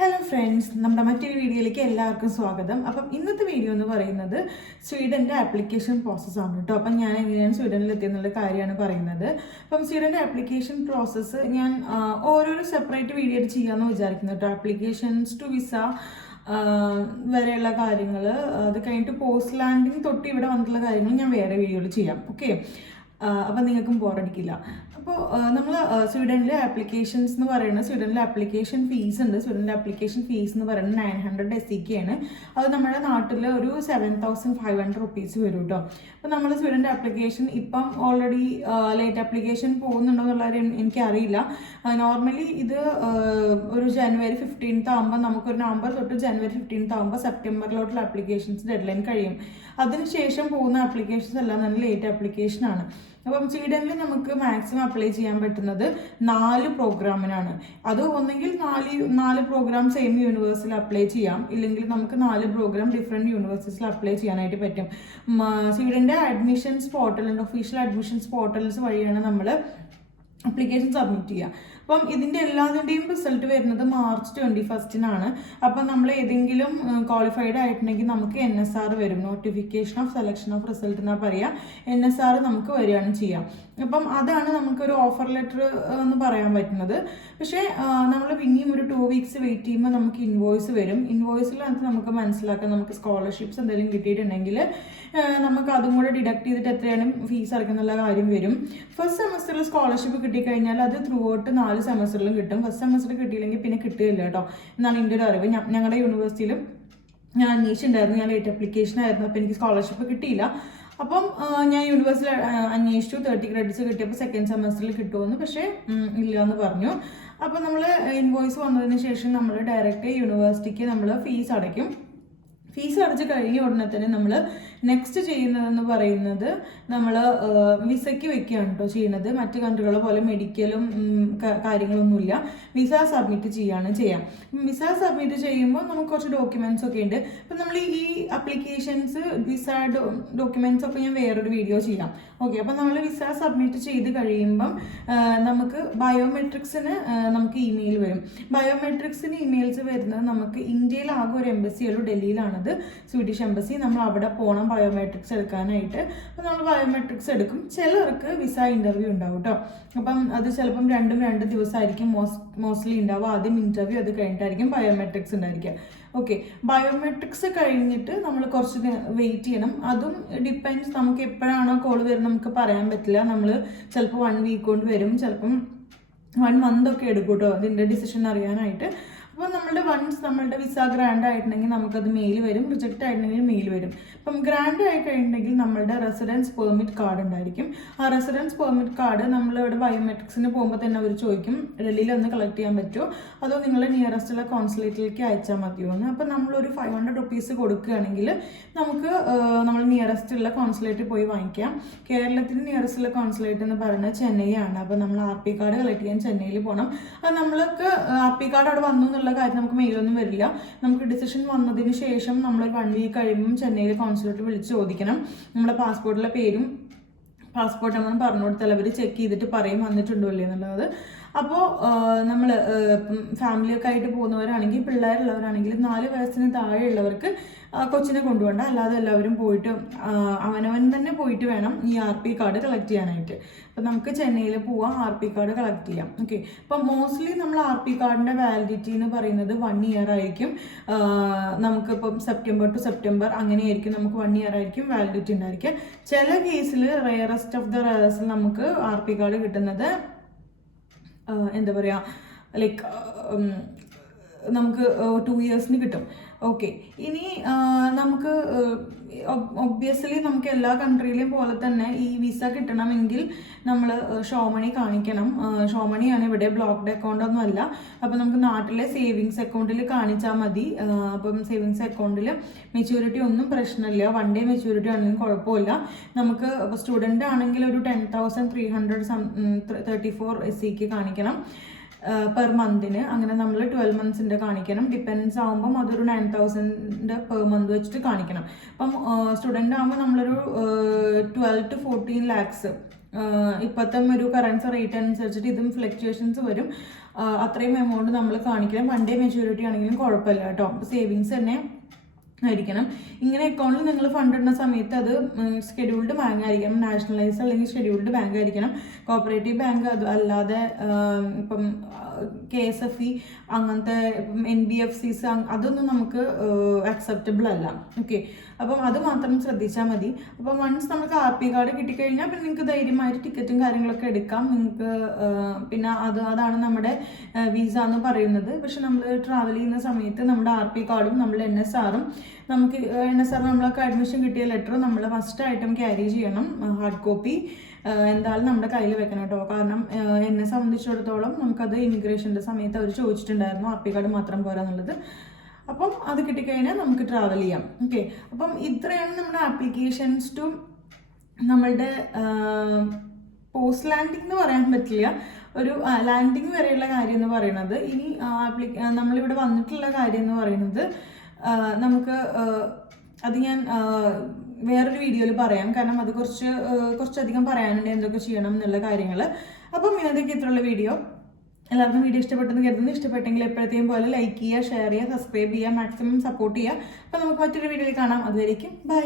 Hello friends നമ്മുടെ മറ്റൊരു വീഡിയോയിലേക്ക് എല്ലാവർക്കും സ്വാഗതം. അപ്പം ഇന്നത്തെ വീഡിയോ എന്ന് പറയുന്നത് സ്വീഡന്റെ ആപ്ലിക്കേഷൻ പ്രോസസ്സാണ് കേട്ടോ. അപ്പം ഞാൻ എങ്ങനെയാണ് സ്വീഡനിൽ എത്തിയെന്നുള്ള കാര്യമാണ് പറയുന്നത്. അപ്പം സ്വീഡന്റെ ആപ്ലിക്കേഷൻ പ്രോസസ്സ് ഞാൻ ഓരോരോ സെപ്പറേറ്റ് വീഡിയോ ആയിട്ട് ചെയ്യാമെന്ന് വിചാരിക്കുന്നു കേട്ടോ. ആപ്ലിക്കേഷൻസ് ടു വിസ വരെയുള്ള കാര്യങ്ങൾ അത് കഴിഞ്ഞിട്ട് പോസ്റ്റ് ലാൻഡിങ് തൊട്ട് ഇവിടെ വന്നിട്ടുള്ള കാര്യങ്ങൾ ഞാൻ വേറെ വീഡിയോയിൽ ചെയ്യാം. ഓക്കെ അപ്പം നിങ്ങൾക്കും ബോറടിക്കില്ല അപ്പോൾ നമ്മൾ സ്വീഡനിലെ ആപ്ലിക്കേഷൻസ് എന്ന് പറയുന്നത് സ്വീഡനിലെ ആപ്ലിക്കേഷൻ ഫീസ് ഉണ്ട്. സ്വീഡനിലെ ആപ്ലിക്കേഷൻ ഫീസ് എന്ന് പറയുന്നത് നയൻ ഹൺഡ്രഡ് എസ് സിക്ക് ആണ്. അത് നമ്മുടെ നാട്ടിൽ ഒരു seven thousand five hundred rupees വരും കേട്ടോ അപ്പോൾ നമ്മൾ സ്വീഡന്റെ ആപ്ലിക്കേഷൻ ഇപ്പം ഓൾറെഡി ലേറ്റ് ആപ്ലിക്കേഷൻ പോകുന്നുണ്ടോ എന്നുള്ള കാര്യം എനിക്കറിയില്ല. നോർമലി ഇത് ഒരു ജനുവരി ഫിഫ്റ്റീൻത്ത് ആകുമ്പോൾ നമുക്കൊരു നവംബർ തൊട്ട് ജനുവരി ഫിഫ്റ്റീൻത്ത് ആകുമ്പോൾ സെപ്റ്റംബറിലോട്ടുള്ള ആപ്ലിക്കേഷൻസ് ഡെഡ് ലൈൻ കഴിയും അതിനുശേഷം പോകുന്ന ആപ്ലിക്കേഷൻസ് എല്ലാം തന്നെ ലേറ്റ് ആപ്ലിക്കേഷൻ ആണ്. അപ്പം സ്വീഡനിൽ നമുക്ക് മാക്സിമം അപ്ലൈ ചെയ്യാൻ പറ്റുന്നത് നാല് പ്രോഗ്രാമിനാണ്. അത് ഒന്നെങ്കിൽ നാല് നാല് പ്രോഗ്രാം സെയിം യൂണിവേഴ്സിൽ അപ്ലൈ ചെയ്യാം. ഇല്ലെങ്കിൽ നമുക്ക് നാല് പ്രോഗ്രാം ഡിഫറെന്റ് യൂണിവേഴ്സിറ്റിയിൽ അപ്ലൈ ചെയ്യാനായിട്ട് പറ്റും. സ്വീഡന്റെ അഡ്മിഷൻസ് പോർട്ടലുണ്ട് ഒഫീഷ്യൽ അഡ്മിഷൻസ് പോർട്ടൽസ് വഴിയാണ് നമ്മൾ അപ്ലിക്കേഷൻ സബ്മിറ്റ് ചെയ്യുക. അപ്പം ഇതിന്റെ എല്ലാത്തിന്റെയും റിസൾട്ട് വരുന്നത് മാർച്ച് ട്വന്റി ഫസ്റ്റിനാണ് അപ്പം നമ്മൾ ഏതെങ്കിലും ക്വാളിഫൈഡ് ആയിട്ടുണ്ടെങ്കിൽ നമുക്ക് എൻ എസ് ആർ വരും. Notification of selection of result എന്നാ പറയുക എൻ എസ് ആർ നമുക്ക് വരികയാണ് ചെയ്യാം. അപ്പം അതാണ് നമുക്കൊരു ഓഫർ ലെറ്റർ എന്ന് പറയാൻ പറ്റുന്നത്. പക്ഷേ നമ്മൾ പിന്നെയും ഒരു ടു വീക്സ് വെയിറ്റ് ചെയ്യുമ്പോൾ നമുക്ക് ഇൻവോയ്സ് വരും. ഇൻവോയ്സിലകത്ത് നമുക്ക് മനസ്സിലാക്കാം. നമുക്ക് സ്കോളർഷിപ്സ് എന്തെങ്കിലും കിട്ടിയിട്ടുണ്ടെങ്കിൽ നമുക്ക് അതും കൂടെ ഡിഡക്ട് ചെയ്തിട്ട് എത്രയാണ് ഫീസ് അടക്കുന്നുള്ള കാര്യം വരും. ഫസ്റ്റ് സെമസ്റ്ററിൽ സ്കോളർഷിപ്പ് കിട്ടിക്കഴിഞ്ഞാൽ അത് ത്രൂ ഔട്ട് നാല് സെമസ്റ്ററിലും കിട്ടും. ഫസ്റ്റ് സെമസ്റ്ററിൽ കിട്ടിയില്ലെങ്കിൽ പിന്നെ കിട്ടുകയില്ല കേട്ടോ. എന്നാണ് എന്റെ ഒരു അറിവ്. ഞങ്ങളുടെ യൂണിവേഴ്സിറ്റിയിലും ഞാൻ അന്വേഷിച്ചിട്ടുണ്ടായിരുന്നു. ഞാൻ ലേറ്റ് അപ്ലിക്കേഷൻ ആയിരുന്നു. അപ്പോൾ എനിക്ക് സ്കോളർഷിപ്പ് കിട്ടിയില്ല. അപ്പം ഞാൻ യൂണിവേഴ്സിറ്റി അന്വേഷിച്ചു. തേർട്ടി ക്രെഡിറ്റ്സ് കിട്ടിയപ്പോൾ സെക്കൻഡ് സെമസ്റ്ററിൽ കിട്ടുമെന്ന് പക്ഷേ ഇല്ല എന്ന് പറഞ്ഞു. അപ്പോൾ നമ്മൾ ഇൻവോയ്സ് വന്നതിന് ശേഷം നമ്മൾ ഡയറക്റ്റ് യൂണിവേഴ്സിറ്റിക്ക് നമ്മൾ ഫീസ് അടയ്ക്കും. ഫീസ് അടച്ച് കഴിഞ്ഞ ഉടനെ തന്നെ നമ്മൾ നെക്സ്റ്റ് ചെയ്യുന്നതെന്ന് പറയുന്നത് നമ്മൾ വിസയ്ക്ക് വെക്കുകയാണ് കേട്ടോ ചെയ്യുന്നത്. മറ്റ് കൺട്രികളെ പോലെ മെഡിക്കലും കാര്യങ്ങളൊന്നുമില്ല. വിസ സബ്മിറ്റ് ചെയ്യാണ് ചെയ്യാം വിസ സബ്മിറ്റ് ചെയ്യുമ്പോൾ നമുക്ക് കുറച്ച് ഡോക്യുമെന്റ്സ് ഒക്കെ ഉണ്ട്. അപ്പം നമ്മൾ ഈ അപ്ലിക്കേഷൻസ് വിസ ഡോക്യുമെന്റ്സ് ഒക്കെ ഞാൻ വേറൊരു വീഡിയോ ചെയ്യാം. ഓക്കെ അപ്പം നമ്മൾ വിസ സബ്മിറ്റ് ചെയ്ത് കഴിയുമ്പം നമുക്ക് ബയോമെട്രിക്സിന് നമുക്ക് ഇമെയിൽ വരും. ബയോമെട്രിക്സിന് ഇമെയിൽസ് വരുന്നത് നമുക്ക് ഇന്ത്യയിൽ ആകെ ഒരു എംബസി ഉള്ളൂ ഡൽഹിയിലാണത്. സ്വീഡിഷ് എംബസി നമ്മൾ അവിടെ പോകണം ബയോമെട്രിക്സ് എടുക്കാനായിട്ട്. അപ്പം നമ്മൾ ബയോമെട്രിക്സ് എടുക്കും. ചിലർക്ക് വിസ ഇന്റർവ്യൂ ഉണ്ടാവും കേട്ടോ അപ്പം അത് ചിലപ്പം രണ്ടും രണ്ട് ദിവസമായിരിക്കും. മോസ് മോസ്റ്റ്ലി ഉണ്ടാവും. ആദ്യം ഇന്റർവ്യൂ അത് കഴിഞ്ഞിട്ടായിരിക്കും ബയോമെട്രിക്സ് ഉണ്ടായിരിക്കുക. ഓക്കെ ബയോമെട്രിക്സ് കഴിഞ്ഞിട്ട് നമ്മൾ കുറച്ച് വെയിറ്റ് ചെയ്യണം. അതും ഡിപ്പെൻഡ്സ് നമുക്ക് എപ്പോഴാണോ കോൾ വരുന്നത് നമുക്ക് പറയാൻ പറ്റില്ല. നമ്മൾ ചിലപ്പോൾ വൺ വീക്ക് കൊണ്ട് വരും. ചിലപ്പം വൺ മന്ത് ഒക്കെ എടുക്കും കേട്ടോ അതിന്റെ ഡിസിഷൻ അറിയാനായിട്ട്. അപ്പോൾ നമ്മളുടെ വൺസ് നമ്മളുടെ വിസ ഗ്രാൻഡ് ആയിട്ടുണ്ടെങ്കിൽ നമുക്കത് മെയിൽ വരും റിജക്റ്റ് ആയിട്ടുണ്ടെങ്കിൽ മെയിൽ വരും. അപ്പം ഗ്രാൻഡ് ആയി കഴിഞ്ഞിട്ടുണ്ടെങ്കിൽ നമ്മളുടെ റെസിഡൻസ് പെർമിറ്റ് കാർഡ് ഉണ്ടായിരിക്കും. ആ റെസിഡൻസ് പെർമിറ്റ് കാർഡ് നമ്മൾ ഇവിടെ ബയോമെട്രിക്സിന് പോകുമ്പോൾ തന്നെ അവർ ചോദിക്കും ഡൽഹിയിൽ ഒന്ന് കളക്ട് ചെയ്യാൻ പറ്റുമോ അതോ നിങ്ങൾ നിയറസ്റ്റുള്ള കോൺസുലേറ്റിലേക്ക് അയച്ചാൽ മതിയോ എന്ന്. അപ്പം നമ്മളൊരു ഫൈവ് ഹൺഡ്രഡ് റുപ്പീസ് കൊടുക്കുകയാണെങ്കിൽ നമുക്ക് നമ്മൾ നിയറസ്റ്റ് ഉള്ള കോൺസുലേറ്റിൽ പോയി വാങ്ങിക്കാം. കേരളത്തിന് നിയറസ്റ്റ് ഉള്ള കോൺസുലേറ്റ് എന്ന് പറയുന്നത് ചെന്നൈയാണ് അപ്പം അപ്പോൾ നമ്മൾ ആർ പി കാർഡ് കളക്ട് ചെയ്യാൻ ചെന്നൈയിൽ പോകണം അത് നമ്മൾക്ക് ആർ പി കാർഡ് അവിടെ വന്നു എന്നുള്ള കാര്യം നമുക്ക് മെയിലൊന്നും വരില്ല. നമുക്ക് ഡിസിഷൻ വന്നതിന് ശേഷം നമ്മൾ വൺ വീക്ക് കഴിയുമ്പം ചെന്നൈയിൽ കോൺസുലേറ്റ് വിളിച്ച് ചോദിക്കണം. നമ്മുടെ പാസ്പോർട്ടിലെ പേരും പാസ്പോർട്ട് നമ്മൾ പറഞ്ഞു കൊടുത്താൽ അവർ ചെക്ക് ചെയ്തിട്ട് പറയും വന്നിട്ടുണ്ടോ ഇല്ലേ എന്നുള്ളത്. അപ്പോൾ നമ്മൾ ഫാമിലിയൊക്കെ ആയിട്ട് പോകുന്നവരാണെങ്കിൽ പിള്ളേരുള്ളവരാണെങ്കിൽ നാല് വയസ്സിന് താഴെയുള്ളവർക്ക് കൊച്ചിനെ കൊണ്ടുപോകണ്ട അല്ലാതെ എല്ലാവരും പോയിട്ട് അവനവൻ തന്നെ പോയിട്ട് വേണം ഈ ആർ പി കാർഡ് കളക്ട് ചെയ്യാനായിട്ട്. അപ്പം നമുക്ക് ചെന്നൈയിൽ പോവാം ആർ പി കാർഡ് കളക്ട് ചെയ്യാം. ഓക്കെ അപ്പം മോസ്റ്റ്ലി നമ്മൾ ആർ പി കാർഡിന്റെ വാലിഡിറ്റി എന്ന് പറയുന്നത് വൺ ഇയർ ആയിരിക്കും. നമുക്കിപ്പം സെപ്റ്റംബർ ടു സെപ്റ്റംബർ അങ്ങനെയായിരിക്കും. നമുക്ക് വൺ ഇയർ ആയിരിക്കും വാലിഡിറ്റി ഉണ്ടായിരിക്കുക. ചില കേസിൽ റയറസ്റ്റ് ഓഫ് ദ റയറസിൽ നമുക്ക് ആർ പി കാർഡ് കിട്ടുന്നത് എന്താ പറയുക ലൈക്ക് നമുക്ക് ടു ഇയേഴ്സിന് കിട്ടും. ഓക്കെ ഇനി നമുക്ക് ഒബ്വിയസ്ലി നമുക്ക് എല്ലാ കൺട്രിയിലെയും പോലെ തന്നെ ഈ വിസ കിട്ടണമെങ്കിൽ നമ്മൾ ഷോമണി കാണിക്കണം. ഷോമണിയാണ് ഇവിടെ ബ്ലോക്ക്ഡ് അക്കൗണ്ട് ഒന്നും അല്ല. അപ്പം നമുക്ക് നാട്ടിലെ സേവിങ്സ് അക്കൗണ്ടിൽ കാണിച്ചാൽ മതി. അപ്പം സേവിങ്സ് അക്കൗണ്ടിൽ മെച്യൂരിറ്റി ഒന്നും പ്രശ്നമില്ല. വൺ ഡേ മെച്യൂരിറ്റി ആണെങ്കിലും കുഴപ്പമില്ല. നമുക്ക് സ്റ്റുഡന്റ് ആണെങ്കിൽ ഒരു ten thousand three hundred some thirty four S സിക്ക് കാണിക്കണം. പെർ മന്തിന് അങ്ങനെ നമ്മൾ ട്വൽവ് മന്ത്സിന്റെ കാണിക്കണം. ഡിപ്പെൻസ് ആകുമ്പം അതൊരു നയൻ തൗസൻഡ് പെർ മന്ത് വെച്ചിട്ട് കാണിക്കണം. അപ്പം സ്റ്റുഡന്റ് ആകുമ്പോൾ നമ്മളൊരു ട്വൽവ് ടു ഫോർട്ടീൻ ലാക്സ് ഇപ്പോഴത്തെ ഒരു കറൻസി റേറ്റ് അനുസരിച്ചിട്ട് ഇതും ഫ്ലക്ച്വേഷൻസ് വരും. അത്രയും എമൗണ്ട് നമ്മൾ കാണിക്കണം. വൺ ഡേ മെച്യൂരിറ്റി ആണെങ്കിലും കുഴപ്പമില്ല കേട്ടോ. സേവിങ്സ് തന്നെ ആയിരിക്കണം. ഇങ്ങനെ അക്കൗണ്ടിൽ നിങ്ങൾ ഫണ്ട് ഇടുന്ന സമയത്ത് അത് ഷെഡ്യൂൾഡ് ബാങ്ക് ആയിരിക്കണം. നാഷണലൈസ് അല്ലെങ്കിൽ ഷെഡ്യൂൾഡ് ബാങ്ക് ആയിരിക്കണം. കോപ്പറേറ്റീവ് ബാങ്ക് അത് അല്ലാതെ ഇപ്പം കെ എസ് എഫ് ഇ അങ്ങനത്തെ എൻ ബി എഫ് സിസ് അതൊന്നും നമുക്ക് അക്സെപ്റ്റബിൾ അല്ല. ഓക്കെ അപ്പം അത് മാത്രം ശ്രദ്ധിച്ചാൽ മതി. അപ്പം വൺസ് നമുക്ക് ആർ പി കാർഡ് കിട്ടിക്കഴിഞ്ഞാൽ പിന്നെ നിങ്ങൾക്ക് ധൈര്യമായിട്ട് ടിക്കറ്റും കാര്യങ്ങളൊക്കെ എടുക്കാം. നിങ്ങൾക്ക് പിന്നെ അത് അതാണ് നമ്മുടെ വിസ എന്ന് പറയുന്നത്. പക്ഷെ നമ്മൾ ട്രാവൽ ചെയ്യുന്ന സമയത്ത് നമ്മുടെ ആർ പി കാർഡും നമ്മൾ എൻ എസ് ആറും നമുക്ക് എൻ എസ് ആർ നമ്മളൊക്കെ അഡ്മിഷൻ കിട്ടിയ ലെറ്റർ നമ്മൾ ഫസ്റ്റ് ഐറ്റം ക്യാരി ചെയ്യണം ഹാർഡ് കോപ്പി എന്തായാലും നമ്മുടെ കയ്യിൽ വെക്കണം കേട്ടോ. കാരണം എന്നെ സംബന്ധിച്ചിടത്തോളം നമുക്കത് ഇമിഗ്രേഷന്റെ സമയത്ത് അവർ ചോദിച്ചിട്ടുണ്ടായിരുന്നു. ആർ പി കാർഡ് മാത്രം പോരാ എന്നുള്ളത്. അപ്പം അത് കിട്ടിക്കഴിഞ്ഞാൽ നമുക്ക് ട്രാവൽ ചെയ്യാം. ഓക്കെ അപ്പം ഇത്രയാണ് നമ്മുടെ ആപ്ലിക്കേഷൻസ് ടു നമ്മളുടെ പോസ്റ്റ് ലാൻഡിംഗ് എന്ന് പറയാൻ പറ്റില്ല. ഒരു ലാൻഡിങ് വരെയുള്ള കാര്യം എന്ന് പറയുന്നത് ഇനി ആപ്ലി നമ്മളിവിടെ വന്നിട്ടുള്ള കാര്യം എന്ന് പറയുന്നത് നമുക്ക് അത് ഞാൻ വേറൊരു വീഡിയോയിൽ പറയാം. കാരണം അത് കുറച്ച് കുറച്ചധികം പറയാനുണ്ട് എന്തൊക്കെ ചെയ്യണം എന്നുള്ള കാര്യങ്ങൾ അപ്പം ഇതൊക്കെ ഇത്രയുള്ള വീഡിയോ. എല്ലാവർക്കും വീഡിയോ ഇഷ്ടപ്പെട്ടെന്ന് കരുതുന്നു. ഇഷ്ടപ്പെട്ടെങ്കിൽ എപ്പോഴത്തെയും പോലെ ലൈക്ക് ചെയ്യുക ഷെയർ ചെയ്യുക സബ്സ്ക്രൈബ് ചെയ്യുക മാക്സിമം സപ്പോർട്ട് ചെയ്യുക. അപ്പം നമുക്ക് മറ്റൊരു വീഡിയോയിൽ കാണാം. അതുവരേക്കും ബൈ